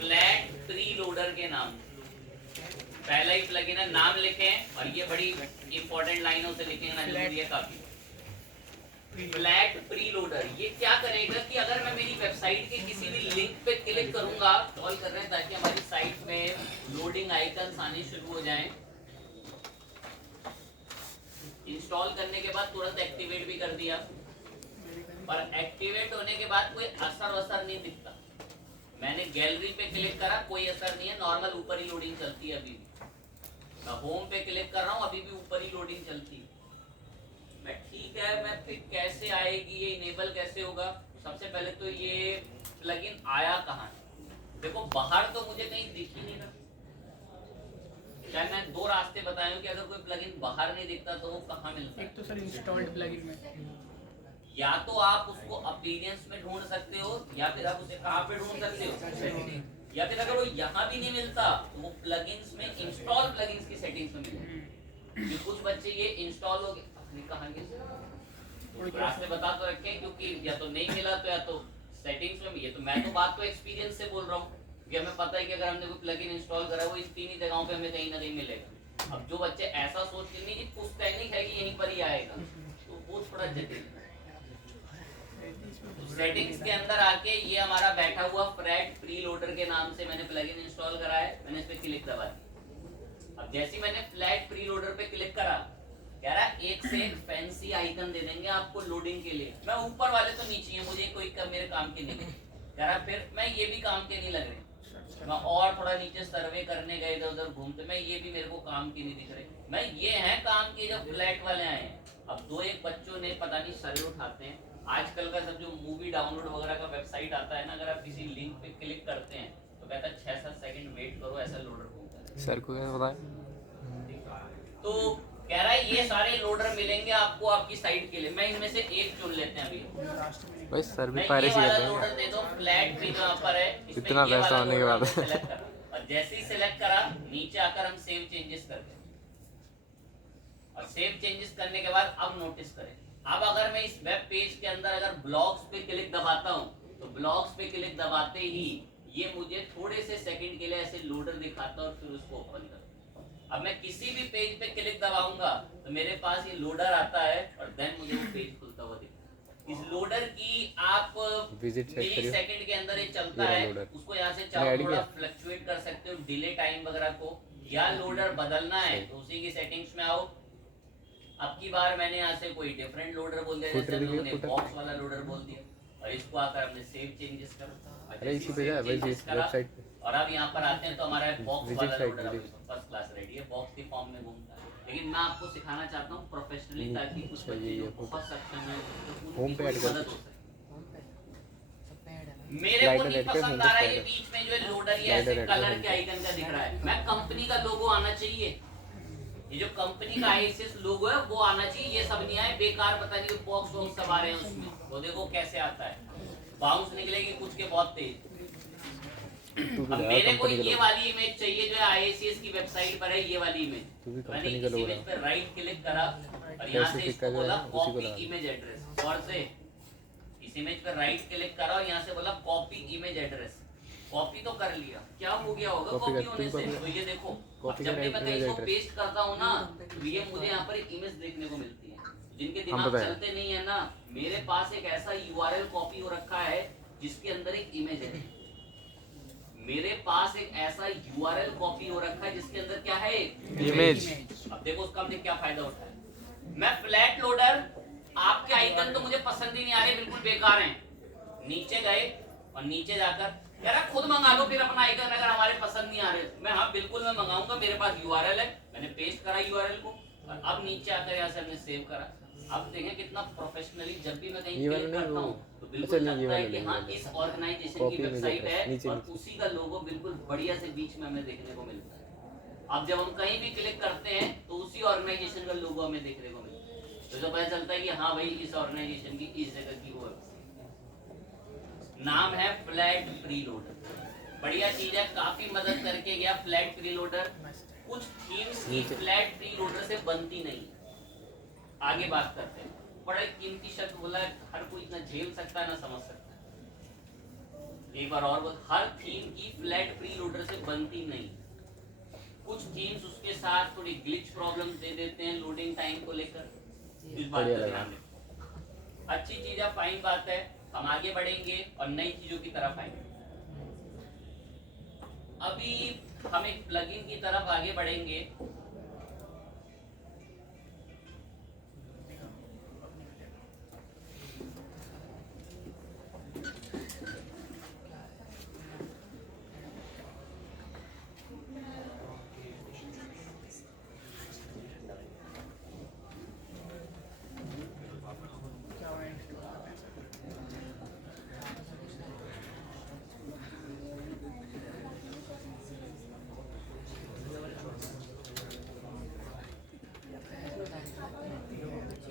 Flat pre loader के नाम। पहला ही प्लगइन है, नाम लिखें और ये बड़ी इंपॉर्टेंट लाइनों से लिखेंगे, जरूरी है काफी। फ्लैट प्री लोडर ये क्या करेगा कि अगर मैं मेरी वेबसाइट के किसी भी लिंक पे क्लिक करूंगा, इंस्टॉल कर रहे हैं ताकि हमारी साइट में लोडिंग आइकन्स आने शुरू हो जाएं। इंस्टॉल करने के बाद तुरंत एक्टिवेट भी कर दिया, पर एक्टिवेट होने के बाद कोई असर वसर नहीं दिखता। मैंने गैलरी पे क्लिक करा, कोई असर नहीं है, नॉर्मल ऊपर ही लोडिंग चलती है। अभी भी मैं होम पे क्लिक कर रहा हूँ, अभी भी ऊपर ही लोडिंग चलती है। मैं ठीक है, मैं फिर कैसे आएगी, ये इनेबल कैसे होगा? सबसे पहले तो ये प्लगइन आया कहाँ है? देखो बाहर तो मुझे कहीं दिख ही नहीं रहा। क्या मैं दो रास्ते बताए हूँ कि अगर कोई प्लगइन बाहर नहीं दिखता तो वो कहाँ मिलता है? एक तो सर इंस्टॉल्ड प्लगइन में, या तो आप उसको अपीयरेंस में ढूंढ सकते हो, या फिर आप उसे कहाँ पे ढूंढ सकते हो, या फिर अगर वो यहाँ भी नहीं मिलता तो वो प्लगइन्स में इंस्टॉल प्लगइन्स की सेटिंग्स में मिलेगा। कुछ बच्चे ये इंस्टॉल हो गए, अपने कहाँ गए रास्ते बता तो रखे, क्योंकि या तो नहीं मिला तो या तो सेटिंग्स में। ये तो मैं तो बात को एक्सपीरियंस से बोल रहा हूँ कि हमें पता है कि अगर हमने कोई प्लगइन इंस्टॉल करा वो इन तीन ही जगहों पे हमें कहीं ना कहीं मिलेगा। अब जो बच्चे ऐसा सोचते नहीं कि पुश्तैनिक है कि यहीं पर ही आएगा, तो वो थोड़ा जटिल है। सेटिंग्स के अंदर आके ये हमारा बैठा हुआ फ्लैट प्री लोडर के नाम से मैंने प्लगइन इंस्टॉल करा है, मैंने इस पे क्लिक दबा दिया। अब जैसे मैंने फ्लैट प्री लोडर पे क्लिक करा, कह रहा एक से एक फैंसी आइकन दे देंगे आपको लोडिंग के लिए। मैं ऊपर वाले तो नीचे है, मुझे कोई मेरे काम के नहीं कह रहा, फिर मैं ये भी काम के नहीं लग रहे। मैं और थोड़ा नीचे सर्वे करने गए, इधर उधर घूमते, मैं ये भी मेरे को काम की नहीं दिख रहे। मैं ये है काम के जो फ्लैट वाले आए हैं। अब दो एक बच्चों ने पता नहीं सर्वे उठाते हैं। आजकल का सब जो मूवी डाउनलोड वगैरह का वेबसाइट आता है ना, अगर आप किसी लिंक पे क्लिक करते हैं तो कहता है 6-7 सेकंड वेट करो, ऐसा लोडर होता है। सर को क्या बताएं? तो कह रहा है ये सारे लोडर मिलेंगे आपको आपकी साइट के लिए। मैं इनमें से एक चुन लेते हैं अभी। भाई सर भी मैं पायरेसी ये वाला करते हैं लोडर दे दो, फ्लैट भी यहाँ पर है, इतना पैसा होने के बाद। सेलेक्ट करा, और जैसे ही सेलेक्ट करा नीचे आकर हम सेव चेंजेस करते हैं। और सेव चेंजेस करने के बाद अब नोटिस करें, अब अगर मैं इस वेब पेज के अंदर अगर ब्लॉग्स पे क्लिक दबाता हूँ तो ब्लॉग्स पे क्लिक दबाते ही ये मुझे थोड़े से सेकंड के लिए ऐसे लोडर दिखाता है और फिर उसको ओपन करता है। अब मैं किसी भी पेज पे क्लिक दबाऊंगा तो मेरे पास ये लोडर आता है और देन मुझे वो पेज खुलता हुआ दिखता है। इस लोडर की आप मिली सेकंड के अंदर ये चलता है, उसको यहाँ से चाहो थोड़ा फ्लक्चुएट कर सकते हो, डिले टाइम वगैरह को, या लोडर बदलना है तो उसी की सेटिंग्स में आओ। अब की बार मैंने यहाँ से कोई डिफरेंट लोडर बोल दिया, जैसे लोगों ने बॉक्स वाला लोडर बोल दिया, और इसको आकर हमने सेव चेंजेस करा। और अब यहाँ पर आते हैं तो हमारा बॉक्स वाला लोडर फर्स्ट क्लास रेडी है, बॉक्स के फॉर्म में घूमता है। लेकिन मैं आपको सिखाना चाहता हूँ प्रोफेशनली, ताकि कुछ बच्चे जो बहुत सक्षम है तो उनकी मदद हो सके। मेरे को नहीं पसंद आ रहा है ये बीच में जो है लोडर, ये ऐसे कलर के आइकन का दिख रहा है। मैं कंपनी का लोगो आना चाहिए, ये जो कंपनी का आईएसएस लोगो है वो आना चाहिए। ये सब नहीं आए बेकार, पता नहीं बॉक्स वॉक्स सब आ रहे हैं उसमें, वो देखो कैसे आता है, बाउंस निकलेगी कुछ के बहुत तेज। अब मेरे को ये वाली इमेज चाहिए जो है आईएसएस की वेबसाइट पर है, ये वाली इमेज। मैंने इस इमेज पर राइट क्लिक करा और यहाँ से इसको बोला कॉपी इमेज एड्रेस, और से इस इमेज पर राइट क्लिक करा और यहाँ से बोला कॉपी इमेज एड्रेस। कॉपी तो कर लिया, क्या हो गया होगा कॉपी होने से? तो ये देखो, जब भी मैं कहीं को पेस्ट करता हूँ ना तो ये मुझे यहाँ पर एक इमेज देखने को मिलती है। जिनके दिमाग चलते नहीं है ना, मेरे पास एक ऐसा यूआरएल कॉपी हो रखा है जिसके अंदर एक इमेज है। मेरे पास एक ऐसा यूआरएल कॉपी हो रखा है जिसके अंदर क्या है, इमेज। अब देखो उसका हमने क्या फायदा उठाया। मैं फ्लैट लोडर, आपके आइकन तो मुझे पसंद ही नहीं आ रहे, बिल्कुल बेकार हैं। नीचे गए और नीचे जाकर यार खुद मंगा लो फिर अपना आइकन, अगर हमारे पसंद नहीं आ रहे। मैं हाँ बिल्कुल मैं मंगाऊंगा, मेरे पास यूआरएल है, मैंने पेस्ट करा यूआरएल को और अब नीचे आकर यहाँ से हमने सेव करा। अब देखें कितना प्रोफेशनली, जब भी मैं कहीं क्लिक करता हूँ तो बिल्कुल लगता है कि हाँ इस ऑर्गेनाइजेशन की वेबसाइट है और उसी का लोगो बिल्कुल बढ़िया से बीच में हमें देखने को मिलता है। अब जब हम कहीं भी क्लिक करते हैं तो उसी ऑर्गेनाइजेशन का लोगो हमें देखने को मिलता है, तो पता चलता है कि हाँ भाई इस ऑर्गेनाइजेशन की इस जगह की वो नाम है फ्लैट प्री लोडर। बढ़िया चीज है, काफी मदद करके गया फ्लैट प्री लोडर। कुछ थीम्स की फ्लैट प्री लोडर से बनती नहीं। आगे बात करते हैं, बड़ा कीमती शब्द बोला, हर कोई इतना झेल सकता है ना समझ सकता है। एक बार और हर थीम की फ्लैट प्री लोडर से बनती नहीं। कुछ थीम्स उसके साथ थोड़ी ग्लिच प्रॉब्लम दे देते हैं लोडिंग टाइम को लेकर, इस बात का ध्यान रखें। अच्छी चीज है, फाइन बात है, हम आगे बढ़ेंगे और नई चीजों की तरफ आएंगे। अभी हम एक प्लगइन की तरफ आगे बढ़ेंगे।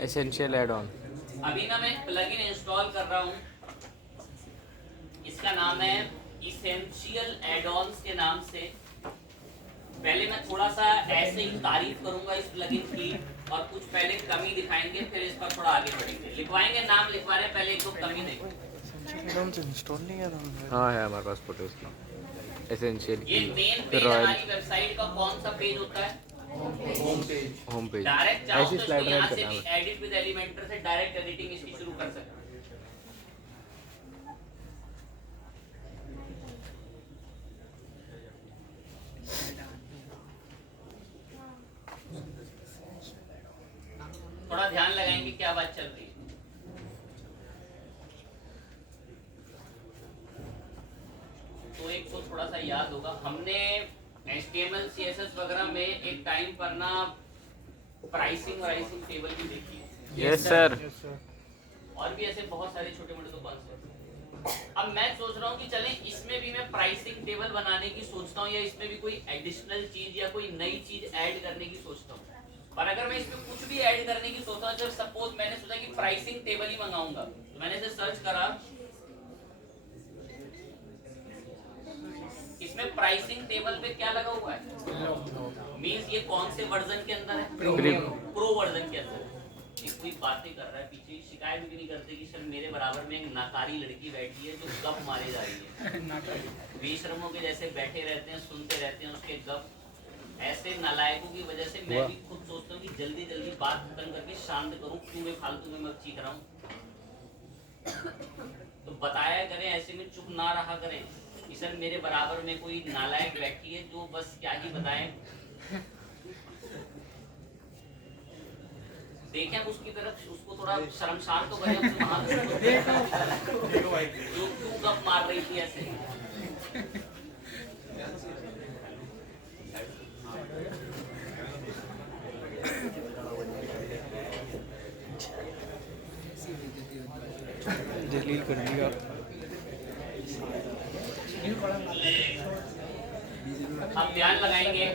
Essential add on. अभी ना मैं प्लगइन इंस्टॉल कर रहा हूँ, इसका नाम है इसेंशियल एड-ऑन्स के नाम से। पहले मैं थोड़ा सा ऐसे ही तारीफ करूंगा इस प्लगइन की और कुछ पहले कमी दिखाएंगे, फिर इस पर थोड़ा आगे बढ़ेंगे। लिखवाएंगे, नाम लिखवा रहे हैं, पहले एक दो कमी देखें। इंस्टॉल नहीं किया था? हाँ है हमारे पास फोटो इसका। एसेंशियल ये मेन पेज हमारी वेबसाइट का कौन सा पेज होता है? Home page. डायरेक्ट चाहो ऐसी तो स्लाइड यहाँ ऐड से करना भी है। एडिट विद एलिमेंटर से डायरेक्ट एडिटिंग इसकी शुरू कर सकते हैं। थोड़ा ध्यान लगाएंगे क्या बात चल रही है। तो एक तो थोड़ा सा याद होगा, हमने HTML CSS वगैरह में एक टाइम पर ना प्राइसिंग टेबल भी देखी। Yes sir. और भी ऐसे बहुत सारे छोटे मोटे तो कॉन्सेप्ट। अब मैं सोच रहा हूँ कि चलें इसमें भी मैं प्राइसिंग टेबल बनाने की सोचता हूँ, या इसमें भी कोई एडिशनल चीज या कोई नई चीज ऐड करने की सोचता हूँ। पर अगर मैं इसमें कुछ भी ऐड करने की सोचता हूँ, जब सपोज मैंने सोचा कि प्राइसिंग टेबल ही मंगाऊंगा, तो मैंने इसे सर्च करा, इसमें प्राइसिंग टेबल पे क्या लगा हुआ है? मींस ये कौन से वर्जन के अंदर है? प्रो वर्जन के अंदर। ये कोई बातें कर रहा है पीछे, शिकायत भी नहीं करते कि सर मेरे बराबर में एक नाकारी लड़की बैठी है जो गप मारे जा रही है। बेशर्मों के जैसे बैठे रहते हैं, सुनते रहते हैं उसके गप। ऐसे नालायकों की वजह से मैं भी खुद सोचता हूँ कि जल्दी जल्दी बात खत्म करके शांत करूँ, क्यों मैं फालतू में मैं चीख रहा हूँ। तो बताया करें, ऐसे में चुप ना रहा करें कि सर मेरे बराबर में कोई नालायक बैठी है जो बस क्या ही बताएं। देखें उसकी तरफ, उसको थोड़ा शर्मसार तो करें, उससे वहां जो क्यों गप मार रही थी ऐसे। जलील कर दिया। हम ध्यान लगाएंगे।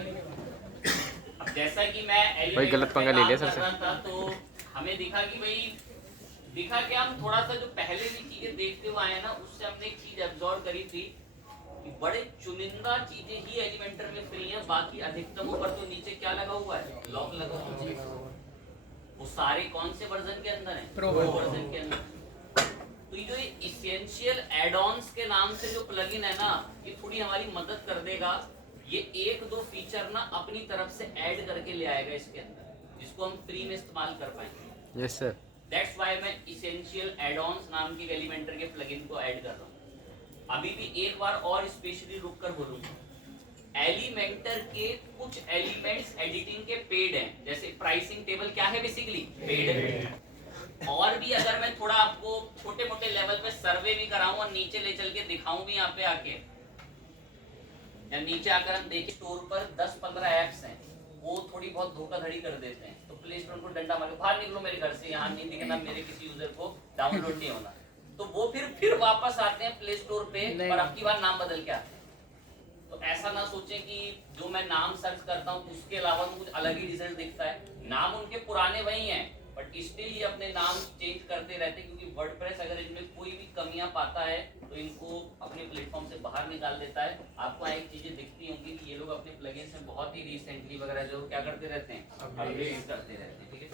अब जैसा कि मैं भाई गलत पंगा ले लिया सर से। था, तो हमें दिखा कि हम थोड़ा सा जो पहले भी चीजें देखते हुए आए ना, उससे हमने एक चीज एब्जॉर्व करी थी कि बड़े चुनिंदा चीजें ही एलिमेंटर में फ्री हैं, बाकी अधिकतम ऊपर तो नीचे क्या लगा हुआ है? लॉक लगा हुआ है। वो सारे कौन से वर्जन के अंदर हैं? प्रो वर्जन के अंदर। तो ये जो इसेंशियल एड-ऑन्स के नाम से जो प्लगइन है ना, ये थोड़ी हमारी मदद कर देगा। ये एक दो फीचर ना अपनी तरफ से ऐड करके ले आएगा इसके अंदर, जिसको हम फ्री में इस्तेमाल कर पाएंगे। Yes sir. दैट्स व्हाई मैं इसेंशियल एड-ऑन्स नाम की एलिमेंटर के प्लगइन को ऐड कर रहा हूँ। अभी भी एक बार और स्पेशली रुक कर बोलूंगा, एलिमेंटर के कुछ एलिमेंट्स एडिटिंग के पेड हैं, जैसे प्राइसिंग टेबल क्या है? बेसिकली पेड है। और भी अगर मैं थोड़ा आपको छोटे मोटे लेवल पे सर्वे भी कराऊं और नीचे ले चल के दिखाऊं भी यहाँ पे आके, या नीचे आकर हम देखें स्टोर पर 10-15 ऐप्स हैं, वो थोड़ी बहुत धोखाधड़ी कर देते हैं, तो प्ले स्टोर को डंडा मार के बाहर निकलो मेरे घर से, यहाँ नहीं दिखना, मेरे किसी यूजर को डाउनलोड नहीं होना। तो वो फिर वापस आते हैं प्ले स्टोर पे, पर अब की बार नाम बदल के आते हैं। तो ऐसा ना सोचें कि जो मैं नाम सर्च करता हूँ उसके अलावा तो कुछ अलग ही रिजल्ट दिखता है। नाम उनके पुराने वही हैं, बट स्टिल ये अपने नाम चेंज करते रहते हैं, क्योंकि वर्डप्रेस अगर इनमें कोई भी कमियां पाता है तो इनको अपने प्लेटफॉर्म से बाहर निकाल देता है। आपको एक चीजें दिखती होंगी कि ये लोग अपने प्लगइन्स में बहुत ही रिसेंटली वगैरह जो क्या करते रहते हैं, अपडेट करते रहते हैं। ठीक है,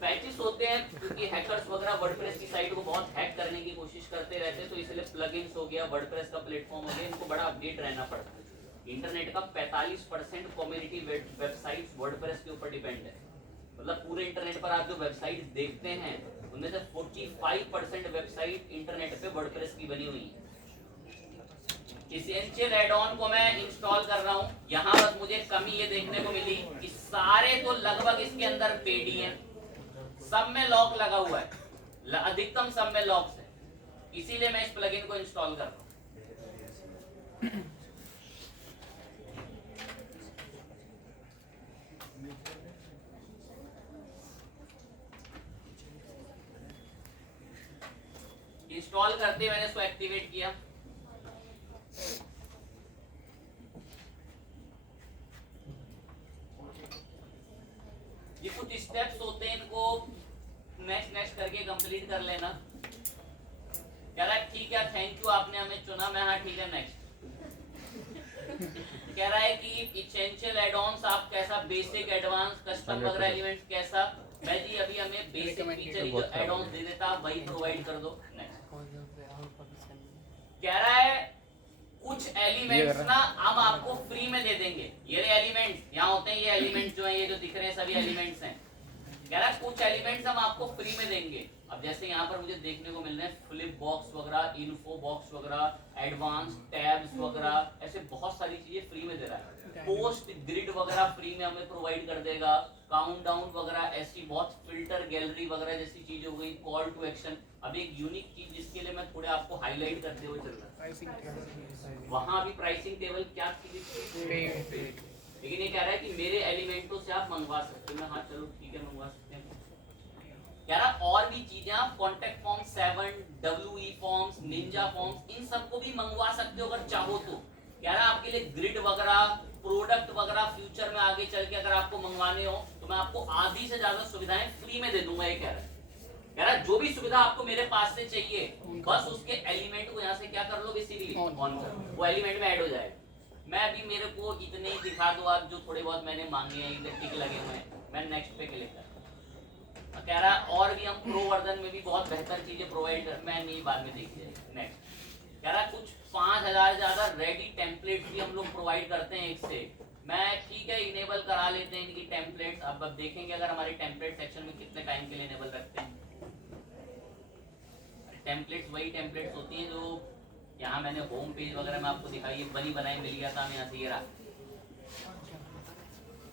पैचेस होते हैं क्योंकि हैकर्स वगैरह वर्डप्रेस की साइट को बहुत हैक करने की कोशिश करते रहते हैं, तो इसलिए प्लगइन्स हो गया, वर्डप्रेस का प्लेटफॉर्म हो गया, इनको बड़ा अपडेट रहना पड़ता है। इंटरनेट का 45% कम्युनिटी वेबसाइट्स वर्डप्रेस के ऊपर डिपेंड है। मतलब पूरे इंटरनेट पर आप जो वेबसाइट देखते हैं उनमें से 45% वेबसाइट इंटरनेट पे वर्डप्रेस की बनी हुई है। एसेंशियल एड ऑन को मैं इंस्टॉल कर रहा हूं। यहां बस मुझे कमी ये देखने को मिली कि सारे तो लगभग इसके अंदर पेड ही हैं, सब में लॉक लगा हुआ है, अधिकतम सब में लॉक्स है, इसीलिए मैं इस प्लगइन को इंस्टॉल कर रहा हूं। इंस्टॉल करते मैंने इसको एक्टिवेट किया। ये कुछ स्टेप्स होते हैं, इनको नेक्स्ट करके कंप्लीट कर लेना। कह रहा है ठीक है, थैंक यू आपने हमें चुना। मैं हाँ ठीक है नेक्स्ट। कह रहा है कि इसेंशियल एड ऑन्स आप कैसा, बेसिक, एडवांस, कस्टम वगैरह एलिमेंट्स कैसा। मैं जी अभी हमें बेसिक फीचर जो एड ऑन्स दे देता वही प्रोवाइड कर दो। नेक्स्ट। कह रहा है कुछ एलिमेंट्स ना हम आपको फ्री में दे देंगे। ये एलिमेंट्स यहाँ होते हैं, ये एलिमेंट्स जो हैं, ये जो दिख रहे हैं सभी एलिमेंट्स हैं। कह रहा है कुछ एलिमेंट्स हम आपको फ्री में देंगे। अब जैसे यहाँ पर मुझे देखने को मिल रहे हैं फ्लिप बॉक्स वगैरह, इन्फो बॉक्स वगैरह, एडवांस टैब्स वगैरह, ऐसे बहुत सारी चीजें फ्री में दे रहा है। पोस्ट ग्रिड वगैरह फ्री में हमें प्रोवाइड कर देगा, काउंटडाउन वगैरह, ऐसी बहुत फिल्टर गैलरी वगैरह जैसी चीज हो गई, कॉल टू एक्शन। अब एक यूनिक चीज जिसके लिए मैं थोड़े आपको हाईलाइट करते हुए चल रहा हूँ, वहां अभी प्राइसिंग टेबल क्या थी, लेकिन ये कह रहा है कि मेरे एलिमेंटों से आप मंगवा सकते हो। मैं हाँ चलो ठीक है मंगवा सकते हैं। कह रहा और भी चीजें आप contact form 7, WE forms, ninja forms, इन सबको भी मंगवा सकते हो अगर चाहो तो। कह रहा आपके लिए ग्रिड वगैरह, प्रोडक्ट वगैरह फ्यूचर में आगे चल के अगर आपको मंगवाने हो तो मैं आपको आधी से ज्यादा सुविधाएं फ्री में दे दूंगा। ये कह रहा है जो भी सुविधा आपको मेरे पास से चाहिए बस उसके एलिमेंट को यहाँ से क्या कर लो, बेसिकली ऑन कर लो, वो एलिमेंट में ऐड हो जाएगा। मैं अभी मेरे को इतने ही दिखा दो आप जो थोड़े बहुत मैंने मांगे हैं, इधर टिक लगे हुए हैं, मैं नेक्स्ट पे क्लिक कर। कह रहा और भी हम प्रो वर्जन में भी बहुत बेहतर चीजें प्रोवाइड कर, मैं नहीं बाद में देखिए। नेक्स्ट। कह रहा कुछ 5000 ज्यादा रेडी टेम्पलेट्स भी हम लोग प्रोवाइड करते हैं एक से। मैं ठीक है इनेबल करा लेते हैं इनकी टेम्पलेट्स। अब देखेंगे अगर हमारे टेम्पलेट सेक्शन में कितने टाइम के लिए इनेबल रखते हैं। टेम्पलेट्स वही टेम्पलेट्स होती हैं जो यहाँ मैंने होम पेज वगैरह में आपको दिखाई है, बनी बनाई मिल गया था, मैं यहाँ से ये रहा।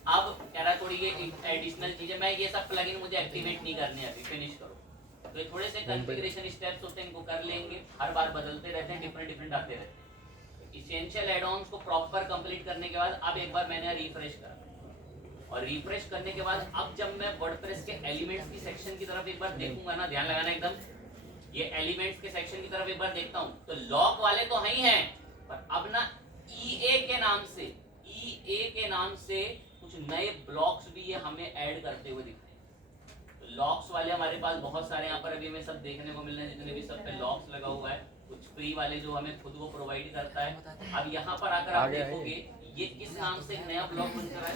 अब कह रहा थोड़ी ये एडिशनल चीजें, मैं ये सब प्लगइन मुझे एक्टिवेट नहीं करने, अभी फिनिश करो। तो ये थोड़े से कॉन्फ़िगरेशन स्टेप्स होते हैं, इनको कर लेंगे। हर बार बदलते रहते हैं, डिफरेंट आते रहते हैं। इसेंशियल एड ऑन्स को प्रॉपर कंप्लीट करने के बाद अब एक बार मैंने रिफ्रेश करा, और रिफ्रेश करने के बाद अब जब मैं वर्डप्रेस के एलिमेंट्स की सेक्शन की तरफ एक बार देखूंगा ना, ध्यान लगाना एकदम, ये एलिमेंट्स के सेक्शन की तरफ एक बार देखता हूँ तो लॉक वाले तो ही हैं, पर अब ना EA के नाम से कुछ नए ब्लॉक्स भी ये हमें ऐड करते हुए दिख रहे हैं। तो लॉक्स वाले हमारे पास बहुत सारे यहाँ पर अभी हमें सब देखने को मिल रहे हैं, जितने भी सब पे लॉक्स लगा हुआ है। कुछ फ्री वाले जो हमें खुद वो प्रोवाइड करता है। अब यहाँ पर आकर आप देखोगे ये किस नाम से नया ब्लॉक बनकर है।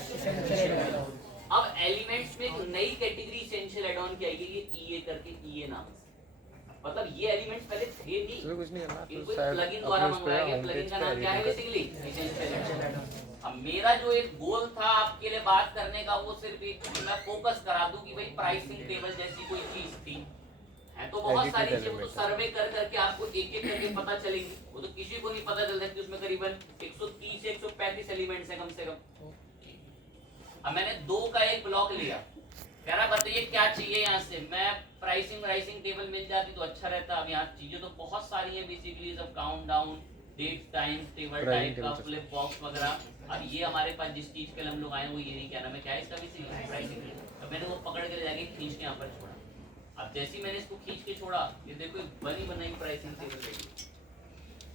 अब एलिमेंट्स में एक नई कैटेगरी इसेंशियल एड ऑन की आएगी, ये EA करके, EA नाम से। मतलब ये एलिमेंट्स पहले थे भी, कुछ नहीं करना, इनको प्लगइन द्वारा मंगाया गया। प्लगइन का नाम क्या है बेसिकली, इसेंशियल एड ऑन। अब मेरा जो एक गोल था आपके लिए बात करने का, वो सिर्फ एक मैं फोकस करा दूं कि भाई प्राइसिंग टेबल जैसी कोई चीज थी है, तो बहुत सारी चीजें तो सर्वे कर करके आपको एक एक करके पता चलेंगी। वो तो किसी को नहीं पता चलता कि उसमें करीबन 130 से 135 एलिमेंट्स है कम से कम। अब मैंने 2 का एक ब्लॉक लिया, कह रहा बताइए क्या चाहिए यहाँ से। मैं प्राइसिंग टेबल मिल जाती तो अच्छा रहता। अब यहाँ चीजें तो बहुत सारी हैं बेसिकली, सब count down, date, time, table type का, फ्लिप बॉक्स वगैरह। अब ये हमारे पास जिस चीज के लिए हम लोग आए वो ये नहीं, क्या नाम है, क्या है इसका बेसिकली, प्राइसिंग। अब मैंने वो पकड़ के ले जाके खींच के यहाँ पर छोड़ा। अब जैसे ही मैंने इसको खींच के छोड़ा, ये देखो बनी बनाई प्राइसिंग टेबल रेडी।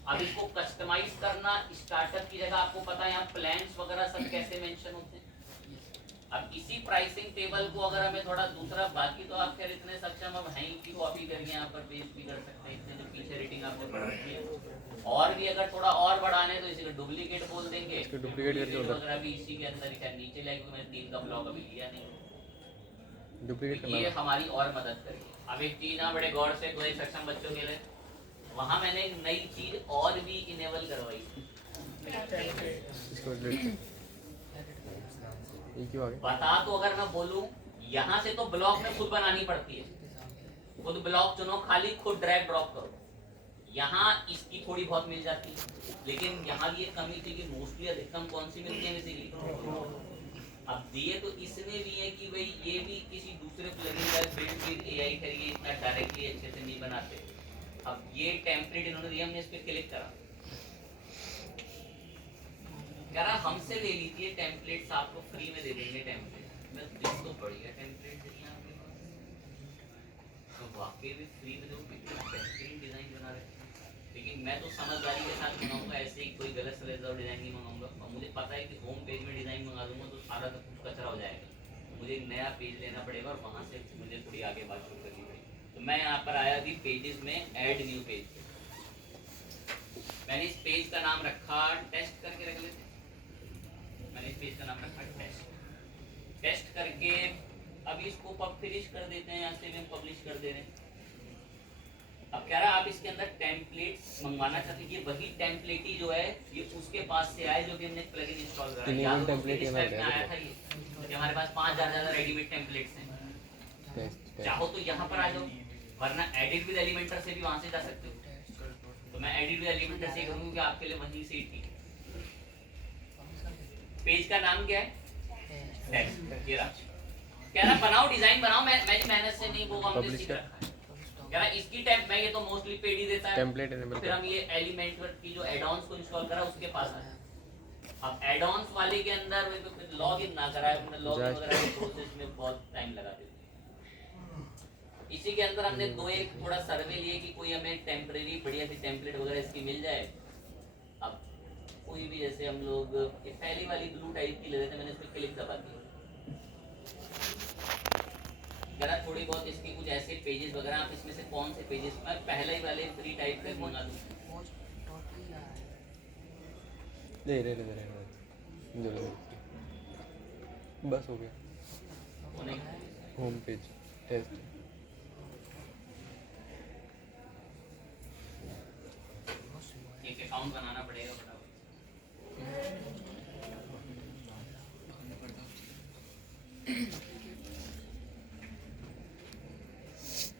अब इसको कस्टमाइज करना, स्टार्टअप की जगह आपको पता है यहाँ प्लान्स वगैरह सब कैसे मेंशन होते हैं। अब इसी प्राइसिंग टेबल को अगर हमें थोड़ा दूसरा, बाकी तो आप खैर इतने सक्षम अब हैं कि कॉपी करके यहाँ पर पेस्ट भी कर सकते हैं, इतने जो पीछे रेटिंग आपने पढ़ रखी है। और भी अगर थोड़ा और बढ़ाने तो इसी को डुप्लीकेट बोल देंगे, डुप्लीकेट वगैरह भी इसी के अंदर ही। नीचे लाइक तो मैंने 3 का ब्लॉक अभी लिया नहीं। डुप्लीकेट ये करना हमारी और मदद करेगी। अब एक चीज ना बड़े गौर से कोई सक्षम बच्चों के लिए, वहाँ मैंने एक नई चीज और भी इनेबल करवाई। इसको डिलीट ये क्यों आ गया? बता तो अगर मैं बोलूं, यहाँ से तो ब्लॉक में खुद बनानी पड़ती है, खुद ब्लॉक चुनो, खाली खुद ड्रैग ड्रॉप करो। यहाँ इसकी थोड़ी बहुत मिल जाती है, लेकिन यहाँ ये कमी थी कि मोस्टली अधिकतम कौन सी मिलती है बेसिकली। अब दिए तो इसमें भी है कि भाई ये भी किसी दूसरे प्लगइन का बिल्ड विद एआई करिए, इतना डायरेक्टली अच्छे से नहीं बनाते। अब ये टेम्पलेट इन्होंने दिया, हमने इस पर क्लिक करा, कह रहा हमसे ले लीजिए टेम्पलेट्स, आपको फ्री में दे देंगे टेम्पलेट। मैं तो बढ़िया टेम्पलेट दिया आपके पास, तो वाकई में फ्री में दो, बेहतरीन डिजाइन बना रहे हैं। लेकिन मैं तो समझदारी के साथ बनाऊंगा, ऐसे ही कोई गलत सलेजा डिजाइन नहीं मंगाऊंगा। और मुझे पता है कि होम पेज में डिजाइन मंगा दूंगा तो सारा सब कुछ कचरा हो जाएगा, मुझे एक नया पेज लेना पड़ेगा और वहां से मुझे थोड़ी आगे बात शुरू करनी पड़ेगी। तो मैं यहाँ पर आया अभी पेजेस में, ऐड न्यू पेज। मैंने इस पेज का नाम रखा, टेस्ट करके रख लेते, मैंने इस पेज का नाम रखा टेस्ट। टेस्ट करके अब इसको फिनिश कर देते हैं, यहाँ से भी पब्लिश कर दे रहे हैं। अब कह रहा है आप इसके अंदर टेम्पलेट्स मंगवाना चाहते हैं, ये वही टेम्पलेट ही जो है ये उसके पास से आए जो भी हमने प्लगइन इंस्टॉल करा है। याद टेम्पलेट में आया था ये कि हमारे पास 5000 ज्यादा रेडीमेड टेम्पलेट्स हैं। चाहो तो यहाँ पर आ जाओ, वरना एडिट विद एलिमेंटर से भी वहां से जा सकते हो। तो मैं एडिट विद एलिमेंटर से करूंगा कि आपके लिए वहीं से ही ठीक है। पेज का नाम क्या है? टेक्स्ट। ये रहा, कह रहा बनाओ डिजाइन बनाओ, मैं मेहनत से नहीं, वो हमने सीख रखा है। कह रहा इसकी टेम्प मैं ये तो मोस्टली पेड ही देता है टेम्पलेट इनेबल। फिर हम ये एलिमेंट की जो एड-ऑन्स को इंस्टॉल करा उसके पास आए। अब एड-ऑन्स वाले के अंदर लॉग इन ना कराए, अपने लॉग इन वगैरह के प्रोसेस में बहुत टाइम लगा देते हैं। इसी के अंदर हमने दो एक थोड़ा सर्वे लिए कि कोई हमें टेम्परेरी बढ़िया सी टेम्पलेट वगैरह इसकी मिल जाए। अब कोई भी जैसे हम लोग पहली वाली ब्लू टाइप की ले रहे थे, मैंने इस पर क्लिक दबा दिया। जरा थोड़ी बहुत इसकी कुछ ऐसे पेजेस वगैरह, आप इसमें से कौन से पेजेस, मैं पहले ही वाले फ्री टाइप पे मंगा दूँ। बस हो गया। Home page test. एक अकाउंट बनाना पड़ेगा फटाफट।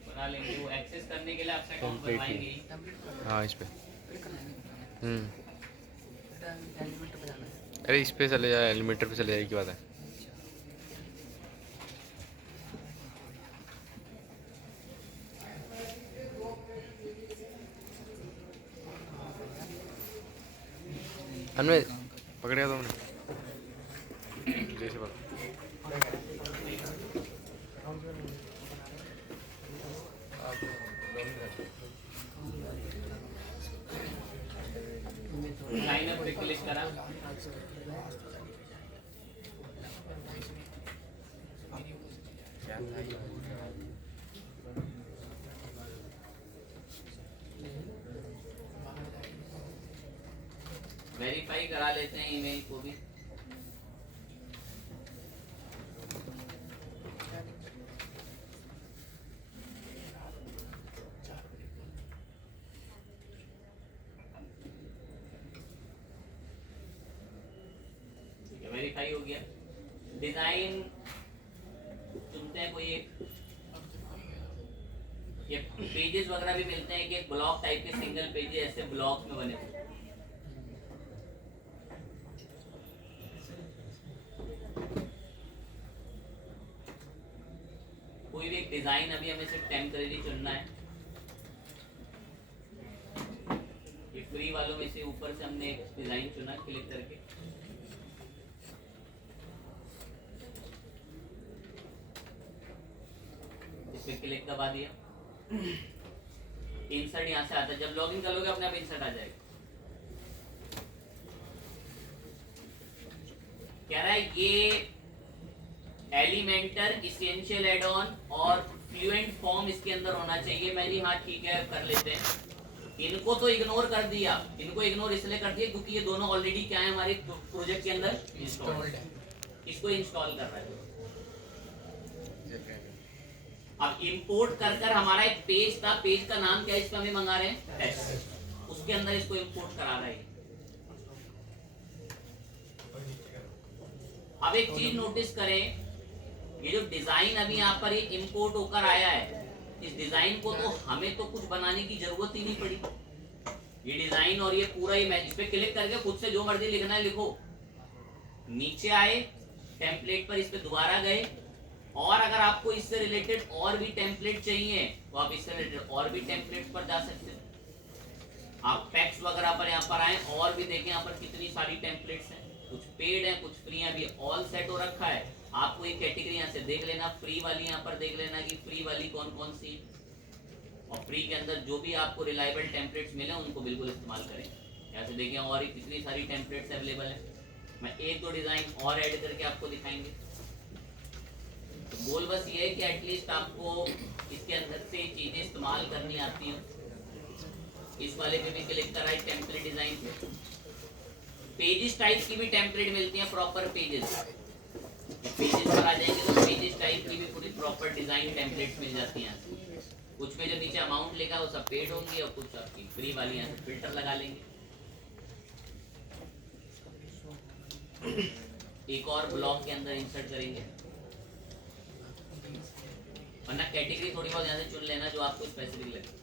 बना लेंगे, वो एक्सेस करने के लिए आपसे अकाउंट बनवाएंगे। हाँ इस पे अरे इस पे चले जाए, एलिमेंटर पे चले जाए, की बात है। हमने पकड़ेगा तो हमने जैसे बात साइन अप पे क्लिक करा, वेरीफाई करा लेते हैं ईमेल को भी। वेरीफाई हो गया। डिजाइन चुनते हैं कोई एक, ये पेजेस वगैरह भी मिलते हैं कि एक ब्लॉक टाइप के सिंगल पेजेस ऐसे ब्लॉक में बने। कोई भी एक डिजाइन अभी हमें सिर्फ टेम्परेरी चुनना है। ये फ्री वालों में से ऊपर से हमने एक डिजाइन चुना क्लिक करके। इस पे क्लिक दबा दिया, इंसर्ट यहाँ से आता है। जब लॉगिन कर लोगे अपने आप इंसर्ट आ जाएगा। कह रहा है ये एलिमेंटर इसेंशियल एड ऑन और फ्लुएंट फॉर्म इसके अंदर होना चाहिए। मैंने हाँ ठीक है कर लेते हैं। इनको तो इग्नोर कर दिया, इनको इग्नोर इसलिए कर दिया क्योंकि ये दोनों ऑलरेडी क्या है हमारे प्रोजेक्ट के अंदर इंस्टॉल्ड है। इसको इंस्टॉल कर रहा है। अब इंपोर्ट कर कर हमारा एक पेज था, पेज का नाम क्या है इसमें हमें मंगा रहे हैं, टेस्ट, उसके अंदर इसको इंपोर्ट करा रहे हैं। अब एक चीज नोटिस करें, ये जो डिजाइन अभी यहाँ पर ये इंपोर्ट होकर आया है, इस डिजाइन को तो हमें तो कुछ बनाने की जरूरत ही नहीं पड़ी। ये डिजाइन और ये पूरा इमेज, इस पे क्लिक करके खुद से जो मर्जी लिखना है लिखो। नीचे आए टेम्पलेट पर, इस पे दोबारा गए, और अगर आपको इससे रिलेटेड और भी टेम्पलेट चाहिए तो आप इससे रिलेटेड और भी टेम्पलेट्स पर जा सकते हो। आप पैक्स वगैरह पर यहाँ पर आए और भी देखें, यहाँ पर कितनी सारी टेम्पलेट्स हैं, कुछ पेड है कुछ फ्री है। अभी ऑल सेट हो रखा है, आपको एक कैटेगरी यहाँ से देख लेना, फ्री वाली यहाँ पर देख लेना कि फ्री वाली कौन कौन सी, और फ्री के अंदर जो भी आपको रिलायबल टेम्पलेट्स मिले उनको बिल्कुल इस्तेमाल करें। यहाँ से देखें और कितनी सारी टेम्पलेट्स अवेलेबल है। मैं एक दो डिजाइन और ऐड करके आपको दिखाएंगे। तो गोल बस ये है कि एटलीस्ट आपको इसके अंदर से चीजें इस्तेमाल करनी आती हैं। इस वाले पे भी क्लिक करा है टेम्पलेट डिजाइन पे, पेजेस टाइप की भी टेम्पलेट मिलती है, प्रॉपर पेजेस। पेजेस पर आ जाएंगे तो पेजेस टाइप की भी पूरी प्रॉपर डिजाइन टेम्पलेट्स मिल जाती हैं। कुछ में जो नीचे अमाउंट लिखा है वो सब पेड होंगी, और कुछ आपकी फ्री वाली यहाँ से फिल्टर लगा लेंगे। एक और ब्लॉक के अंदर इंसर्ट करेंगे, वरना कैटेगरी थोड़ी बहुत यहाँ से चुन लेना जो आपको स्पेसिफिक लगे।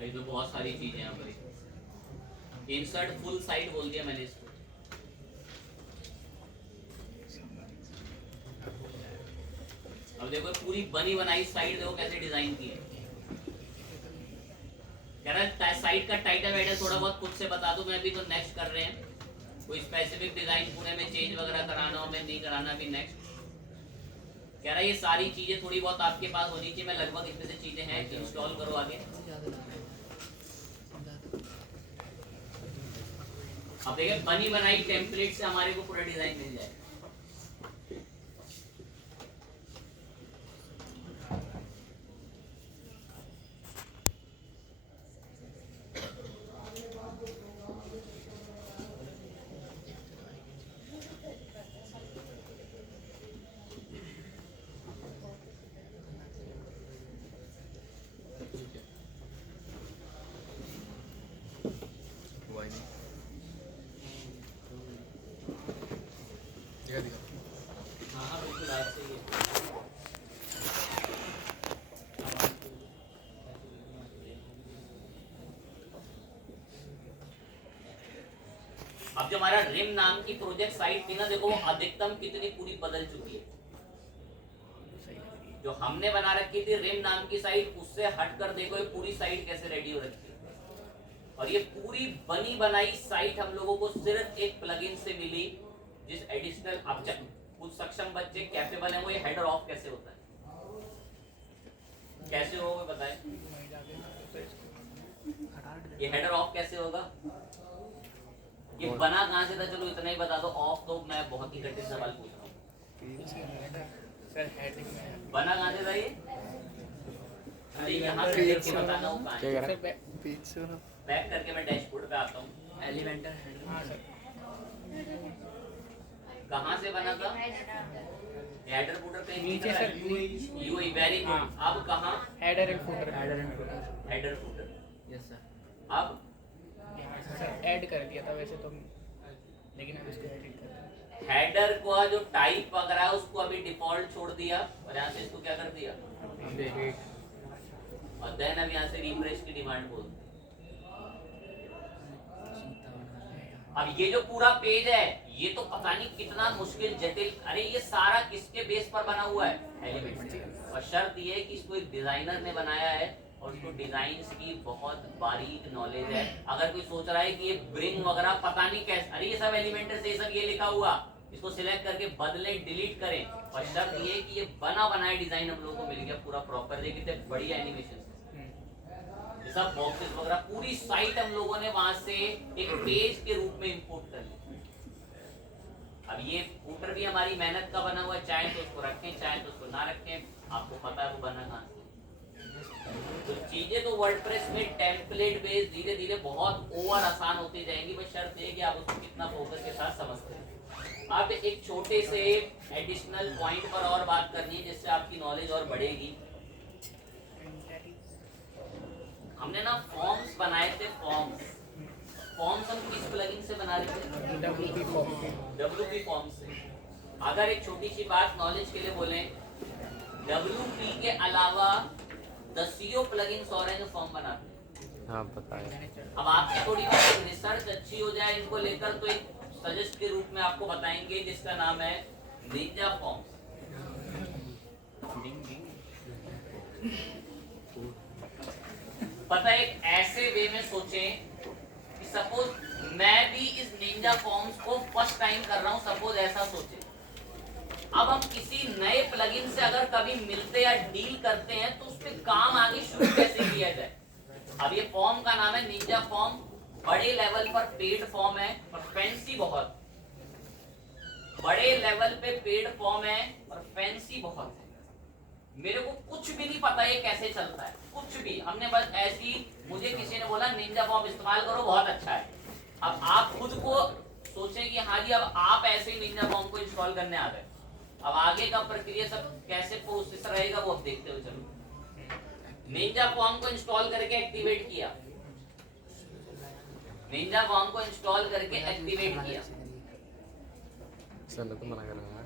ये तो बहुत सारी चीजें यहाँ पर। इंसर्ट फुल साइट बोल दिया मैंने इसको। अब देखो पूरी बनी बनाई साइट देखो कैसे डिजाइन की है। कह रहा साइट का टाइटल वाइटल थोड़ा बहुत खुद से बता दो, मैं अभी तो नेक्स्ट कर रहे हैं। कोई स्पेसिफिक डिजाइन पूरे में चेंज वगैरह कराना हो, मैं नहीं कराना अभी नेक्स्ट। कह रहा है ये सारी चीजें थोड़ी बहुत आपके पास होनी चाहिए। मैं लगभग इसमें से चीजें हैं इंस्टॉल करो आगे। अब देखिए बनी बनाई टेम्पलेट से हमारे को पूरा डिजाइन मिल जाए। हाँ बिल्कुल आज से ही है। अब जो हमारा रिम नाम की प्रोजेक्ट साइट थी ना, देखो वो अधिकतम कितनी पूरी बदल चुकी है। जो हमने बना रखी थी रिम नाम की साइट, उससे हटकर देखो ये पूरी साइट कैसे रेडी हो रखी है। और ये पूरी बनी बनाई साइट हम लोगों को सिर्फ एक प्लगइन से मिली, जिस एडिशनल ऑब्जेक्ट कुछ सक्षम बच्चे कैपेबल हैं। वो ये हेडर ऑफ कैसे होता है, कैसे होगा बताएं। ये हेडर ऑफ कैसे होगा, ये बना कहाँ से था, चलो इतना ही बता दो। ऑफ तो मैं बहुत ही कठिन सवाल पूछ रहा हूँ। बना कहाँ से था ये, यहाँ से देख के बताना वो कहाँ है। बैक करके मैं डैशबोर्ड पे आता हूँ। एलिमेंटर कहाँ से बना था, हेडर फुटर पे नीचे सर यूआई। Very good. अब कहाँ, header and footer. Header footer. Yes sir. अब सर ऐड कर दिया था वैसे तो, लेकिन अब इसको एडिट कर दिया। हेडर का जो टाइप वगैरह है उसको अभी डिफॉल्ट छोड़ दिया, और यहाँ से इसको क्या कर दिया, और देन अब यहाँ से रिफ्रेश की डिमांड बोल। अब ये जो पूरा पेज है ये तो पता नहीं कितना मुश्किल जटिल, अरे ये सारा किसके बेस पर बना हुआ है? एलिमेंट। और शर्त ये है कि इसको एक डिजाइनर ने बनाया है और उसको डिजाइन्स की बहुत बारीक नॉलेज है। अगर कोई सोच रहा है कि ये ब्रिंग वगैरह पता नहीं कैसे, अरे ये सब एलिमेंटर से सब ये लिखा हुआ, इसको सिलेक्ट करके बदलें, डिलीट करें। और शर्त ये है कि ये बना बनाया डिजाइन हम लोगों को मिल गया पूरा प्रॉपर। देखिए कितने बढ़िया एनिमेशन, ये सब बॉक्सेस वगैरह पूरी साइट हम लोगों ने वहां से एक पेज के रूप में इंपोर्ट कर ली। अब ये फूटर भी हमारी मेहनत का बना हुआ है, चाहे तो उसको रखें चाहे तो उसको ना रखें, आपको पता है वो बना कहाँ से। तो चीजें तो वर्डप्रेस में टेम्पलेट बेस्ड धीरे धीरे बहुत ओवर आसान होती जाएंगी, बस शर्त है कि आप उसको कितना फोकस के साथ समझते हैं। आप एक छोटे से एडिशनल पॉइंट पर और बात करनी है जिससे आपकी नॉलेज और बढ़ेगी। हमने ना फॉर्म्स बनाए थे, फॉर्म्स हम किस प्लगइन से बना रहे थे? WP फॉर्म से। अगर एक छोटी सी बात नॉलेज के लिए बोलें, WP के अलावा 10 प्लगइन्स और हैं जो फॉर्म बनाते हैं। हाँ पता है। अब आपकी थोड़ी बहुत रिसर्च अच्छी हो जाए इनको लेकर तो एक सजेस्ट के रूप में आपको बताएंगे जिसका नाम है निंजा फॉर्म्स। पता है, एक ऐसे वे में सोचें कि सपोज मैं भी इस निंजा फॉर्म्स को फर्स्ट टाइम कर रहा हूं, सपोज ऐसा सोचें। अब हम किसी नए प्लगइन से अगर कभी मिलते या डील करते हैं तो उस पर काम आगे शुरू कैसे किया जाए। अब ये फॉर्म का नाम है निंजा फॉर्म, बड़े लेवल पर पेड फॉर्म है और फैंसी बहुत, बड़े लेवल पे पेड फॉर्म है और फैंसी बहुत है। मेरे को कुछ भी नहीं पता ये कैसे चलता है, कुछ भी। हमने बस ऐसी, मुझे किसी ने बोला निंजा फॉर्म इस्तेमाल करो बहुत अच्छा है। अब आप खुद को सोचें कि हाँ जी अब आप ऐसे ही निंजा फॉर्म को इंस्टॉल करने आ गए, अब आगे का प्रक्रिया सब कैसे प्रोसेस रहेगा वो अब देखते हुए चलो। निंजा फॉर्म को इंस्टॉल करके एक्टिवेट किया, निंजा फॉर्म को इंस्टॉल करके एक्टिवेट किया। सर तो मना कर रहा है।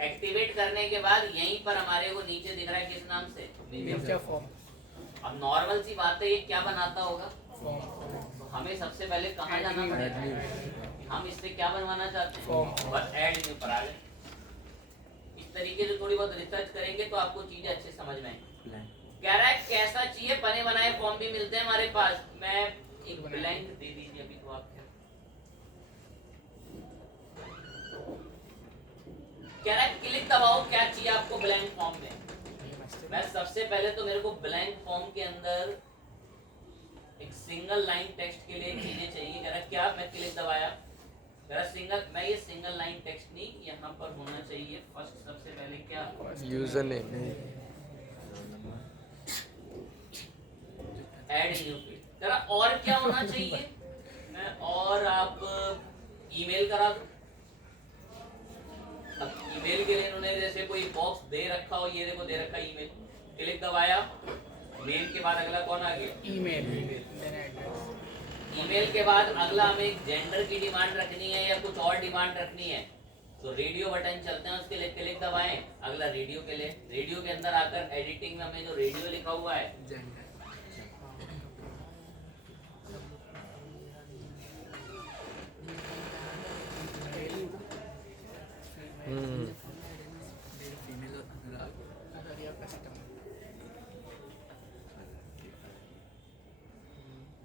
एक्टिवेट करने के बाद यहीं पर हमारे को नीचे दिख रहा है किस नाम से? Ninja form. अब नॉर्मल सी बात है, ये क्या बनाता होगा? तो हमें सबसे पहले कहाँ जाना पड़ेगा? हम इससे क्या बनवाना चाहते हैं? बस ऐड न्यू पर आ गए। इस तरीके से थोड़ी बहुत रिसर्च करेंगे तो आपको चीजें अच्छे समझ में आएंगी। कह रहा है कैसा चाहिए, बने बनाए फॉर्म भी मिलते हैं हमारे पास। मैं एक ब्लैंक दे दीजिए अभी तो आप। कह रहा है क्लिक दबाओ, क्या चाहिए आपको ब्लैंक फॉर्म में? मैं सबसे पहले तो मेरे को ब्लैंक फॉर्म के अंदर एक सिंगल लाइन टेक्स्ट के लिए चीजें चाहिए। कह रहा क्या? मैं क्लिक दबाया, कह रहा सिंगल, मैं ये सिंगल लाइन टेक्स्ट नहीं, यहाँ पर होना चाहिए फर्स्ट सबसे पहले क्या? User name. Add new field. कह रहा और क्या होना चाहिए? मैं और आप ईमेल करा दो। अब ईमेल के लिए इन्होंने जैसे कोई बॉक्स दे रखा हो, ये देखो दे रखा ईमेल। क्लिक दबाया, नेम के बाद अगला कौन आ गया? ईमेल। ईमेल के बाद अगला हमें एक जेंडर की डिमांड रखनी है या कुछ और डिमांड रखनी है तो रेडियो बटन चलते हैं, उसके लिए क्लिक दबाएं। अगला रेडियो के लिए, रेडियो के अंदर आकर एडिटिंग में हमें जो रेडियो लिखा हुआ है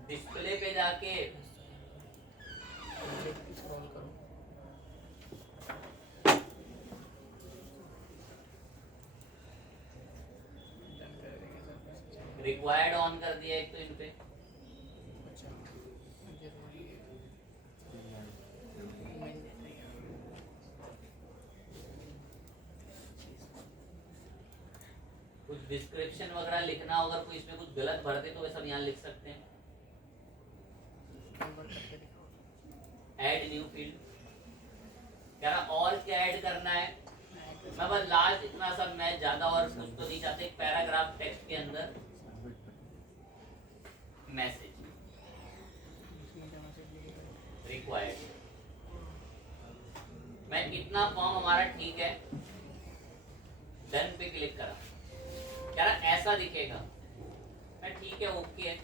डिस्प्ले पे जाके स्क्रॉल करो। रिक्वायर्ड ऑन कर दिया एक तो इन पे। कुछ डिस्क्रिप्शन वगैरह लिखना होगा, कोई इसमें कुछ गलत भर दे तो वे सब यहाँ लिख सकते हैं। Add new field. कह रहा और क्या ऐड करना है? मैं बस लास्ट इतना सब, मैं ज्यादा और कुछ तो नहीं चाहते। एक पैराग्राफ टेक्स्ट के अंदर इतना फॉर्म हमारा ठीक है, डन पे क्लिक करा, कह रहा ऐसा दिखेगा, मैं ठीक है ओके है,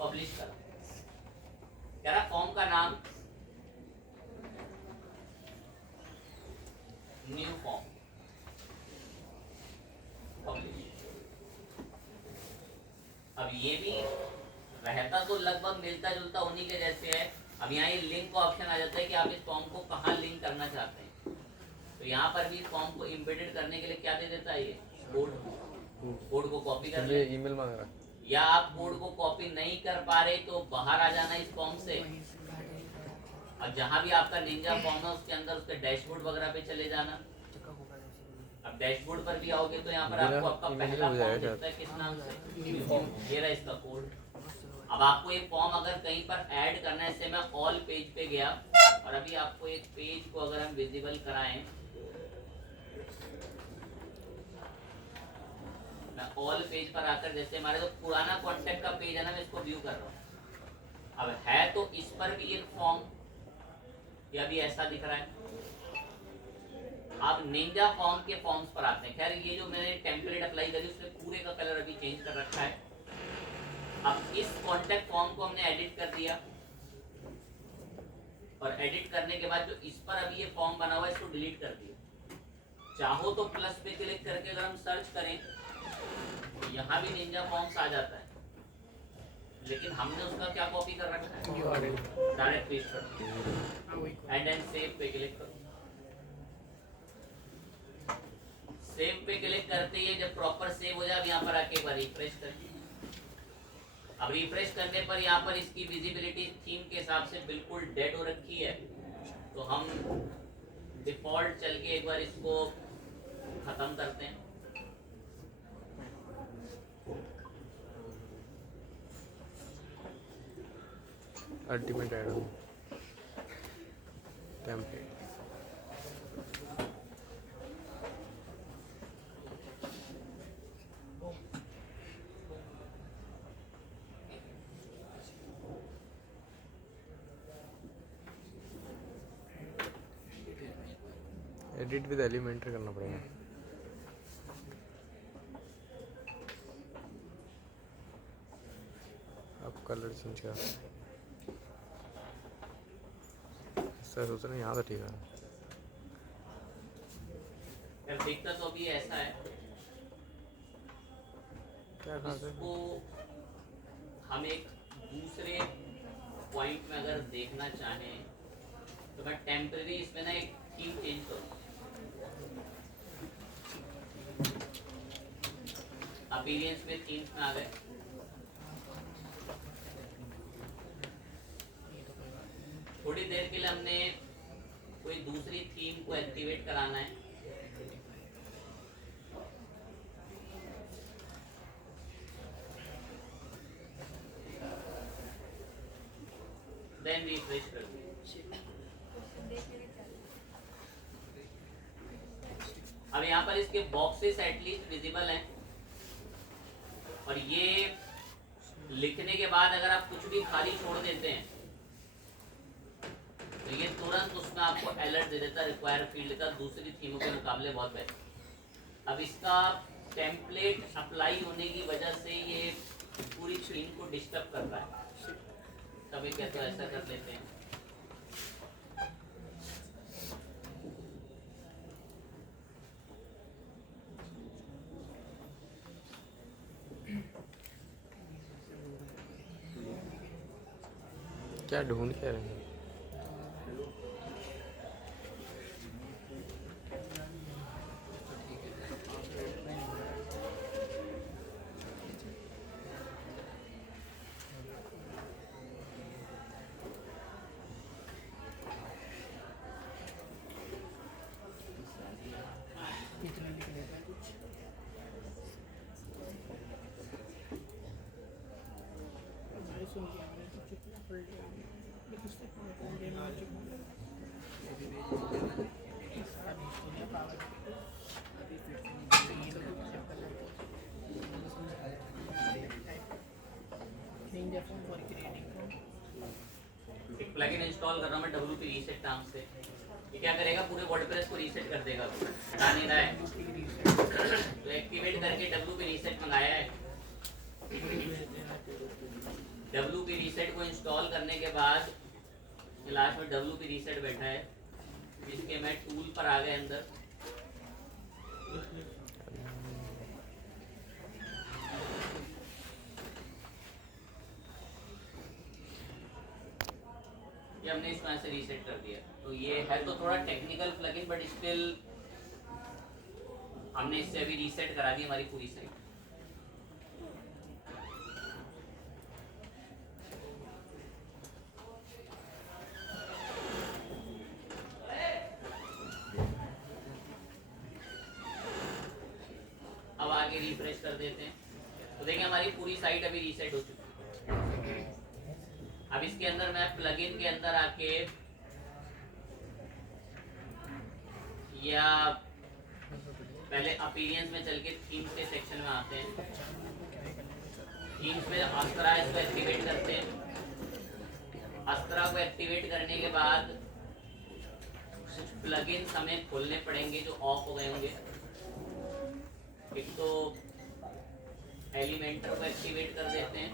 पब्लिश करा, कह रहा फॉर्म का नाम न्यू फॉर्म, पब्लिश। अब ये भी रहता तो लगभग मिलता जुलता उन्हीं के जैसे है। अब यहाँ ये लिंक का ऑप्शन आ जाता है कि आप इस फॉर्म को कहाँ लिंक करना चाहते हैं। तो यहाँ पर भी फॉर्म को इम्बेडेड करने के लिए क्या दे देता है, ये कोड को कॉपी कर ले। ईमेल मांग रहा है। या आप कोड को कॉपी नहीं कर पा रहे तो बाहर आ जाना इस फॉर्म से, और जहाँ भी आपका निंजा फॉर्म है उसके अंदर उसके डैशबोर्ड वगैरह पे चले जाना। अब डैशबोर्ड पर भी आओगे तो यहाँ पर आपको आपका पहला फॉर्म दिखता है, किस नाम से, ये रहा इसका कोड। अब आपको एक फॉर्म अगर कहीं पर ऐड करना है, जैसे मैं ऑल पेज पे गया और अभी आपको एक पेज को अगर हम विजिबल कराएं, मैं ऑल पेज पर आकर जैसे हमारे तो पुराना कॉन्टेक्ट का पेज है ना, मैं इसको व्यू कर रहा हूँ। अब है तो इस पर भी एक फॉर्म, या भी ऐसा दिख रहा है। आप निंजा फॉर्म के फॉर्म्स पर आते हैं। खैर ये जो मैंने टेम्पलेट अप्लाई करी उसमें पूरे का कलर अभी चेंज कर रखा है। अब इस कॉन्टेक्ट फॉर्म को हमने एडिट कर दिया, और एडिट करने के बाद जो इस पर अभी ये फॉर्म बना हुआ है इसको डिलीट कर दिया। चाहो तो प्लस पे क्लिक करके अगर हम सर्च करें तो यहाँ भी निंजा फॉर्म्स आ जाता है, लेकिन हमने उसका क्या कॉपी कर रखा है, डायरेक्ट पेस्ट कर एंड देन सेव पे क्लिक करो। सेव पे क्लिक करते ही जब प्रॉपर सेव हो जाए, यहाँ पर आके एक बार रिफ्रेश करें। अब रिफ्रेश करने पर यहाँ पर इसकी विजिबिलिटी थीम के हिसाब से बिल्कुल डेड हो रखी है, तो हम डिफॉल्ट चल के एक बार इसको खत्म करते हैं। Ultimate add on template. Edit with Elementor करना पड़ेगा। अब कलर चेंज कर, सर सोच रहे यहाँ तो ठीक है। दिखता तो अभी ऐसा है, क्या खाते हैं? इसको हम एक दूसरे पॉइंट में अगर देखना चाहें तो मैं टेम्पररी इसमें ना एक थीम चेंज करूँ। अपीयरेंस में थीम्स में आ गए, थोड़ी देर के लिए हमने कोई दूसरी थीम को एक्टिवेट कराना है। देन रिफ्रेश कर दिए। अब यहाँ पर इसके बॉक्सेस एटलीस्ट विजिबल हैं, और ये लिखने के बाद अगर आप कुछ भी खाली छोड़ देते हैं तो ये तुरंत उसमें आपको अलर्ट दे देता है रिक्वायर फील्ड का, दूसरी थीमों के मुकाबले बहुत बेहतर। अब इसका टेम्पलेट अप्लाई होने की वजह से ये पूरी स्क्रीन को डिस्टर्ब कर रहा है। कभी क्या तो ऐसा कर लेते हैं, क्या ढूंढ के रहे हैं? इतना लिख लेता है कुछ। हमारे सुन के हमने तो चुप पड़ लिया, लेकिन उससे पूरा पड़ गया ना चुप। अभी सुनिए पावर अभी फिर से ये लोग चेक कर लेते हैं। Ninja form for creating form. एक प्लगइन इंस्टॉल कर रहा हूँ मैं WP रीसेट नाम से। क्या करेगा, पूरे वर्डप्रेस को रीसेट कर देगा, हटा नहीं रहा है। तो एक्टिवेट करके WP रीसेट मंगाया है। WP रीसेट को इंस्टॉल करने के बाद लास्ट में WP रीसेट बैठा है, जिसके मैं टूल पर आ गए अंदर। ये हमने इसमें से रीसेट कर दिया। तो ये है तो थोड़ा टेक्निकल प्लगइन, बट स्टिल हमने इससे अभी रीसेट करा दी हमारी पूरी साइट। अब आगे रिफ्रेश कर देते हैं तो देखिए हमारी पूरी साइट अभी रीसेट हो चुकी है। अब इसके अंदर मैं प्लगइन के अंदर आके या पहले अपीरियंस में चल के थीम्स के सेक्शन में आते हैं। थीम्स में अस्त्रा इसको एक्टिवेट करते हैं। अस्त्रा को एक्टिवेट करने के बाद कुछ प्लगइन्स हमें खोलने पड़ेंगे जो ऑफ हो गए होंगे। एक तो एलिमेंटर को एक्टिवेट कर देते हैं।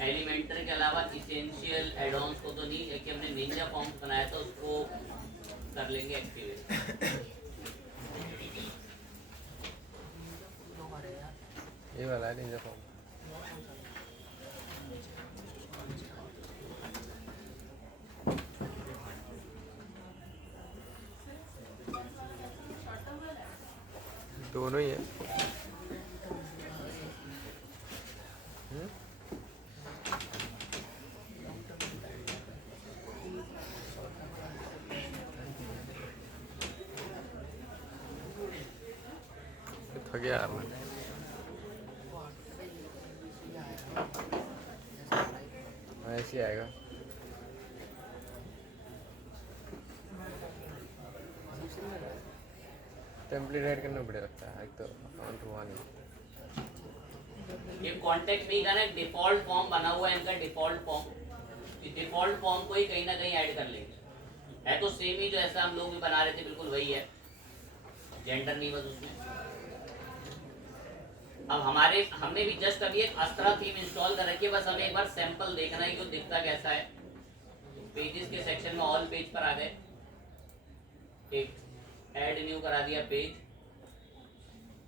एलिमेंटर के अलावा इसेंशियल एड-ऑन्स को तो नहीं, कि हमने निंजा फॉर्म्स बनाया था उसको कर लेंगे एक्टिवेट। ये वाला है निंजा फॉर्म। दोनों ही है। थक गया यार मैं। ऐसे ही आएगा। टेम्पलेट ऐड करना बढ़िया लगता है, एक तो अकाउंट हुआ नहीं। ये कॉन्टेक्ट भी का ना डिफॉल्ट फॉर्म बना हुआ है इनका, डिफॉल्ट फॉर्म। इस डिफॉल्ट फॉर्म को ही कहीं ना कहीं ऐड कर लेंगे। है तो सेम ही जो ऐसा हम लोग भी बना रहे थे, बिल्कुल वही है, जेंडर नहीं बस उसमें। अब हमने भी जस्ट अभी एक अस्त्रा थीम इंस्टॉल कर रखी है, बस हमें एक बार सैंपल देखना है कि वो दिखता कैसा है। पेजेस के सेक्शन में ऑल पेज पर आ गए, एक ऐड न्यू करा दिया पेज।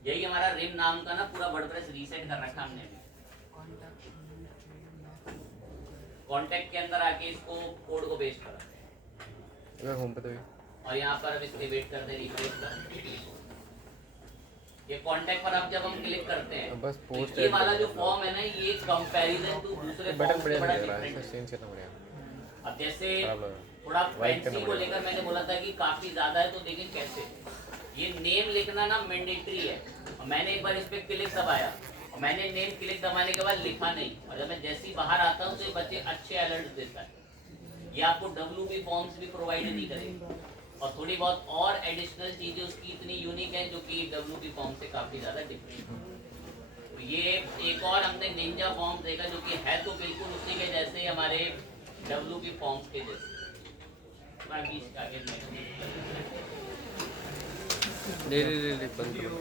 यही हमारा रिम नाम का ना पूरा वर्डप्रेस रीसेट कर रखा हमने भी। कॉन्टेक्ट के अंदर आके इसको कोड को पेस्ट करा होम पे तो और यहाँ पर अब इसके वेट करते रिफ्रेश कर। ये कॉन्टेक्ट पर अब जब हम क्लिक करते हैं बस पोस्ट ये वाला जो फॉर्म है ना, ये कंपैरिजन टू दूसरे बटन फॉर्म से बड़ा बढ़िया लग रहा है, डिफरेंट। चेंज करना पड़ेगा। अब जैसे खराब लग रहा है। थोड़ा White फैंसी करना को पड़ेगा। लेकर मैंने बोला था कि काफी ज्यादा है, तो देखिए कैसे ये नेम लिखना ना मैंडेटरी है। और मैंने एक बार इस पे क्लिक दबाया और मैंने नेम क्लिक दबाने के बाद लिखा नहीं, और जब मैं जैसे ही बाहर आता हूँ तो ये बच्चे अच्छे अलर्ट देता है। ये आपको WP फॉर्म्स भी प्रोवाइड नहीं करेगा, और थोड़ी बहुत और एडिशनल चीजें उसकी इतनी यूनिक है जो कि WP फॉर्म से काफी ज्यादा डिफरेंट है। तो ये एक और हमने निंजा फॉर्म देखा जो कि है तो बिल्कुल उसी के जैसे ही हमारे WP फॉर्म्स के जैसे। बाकी इसके आगे ले बंद करो।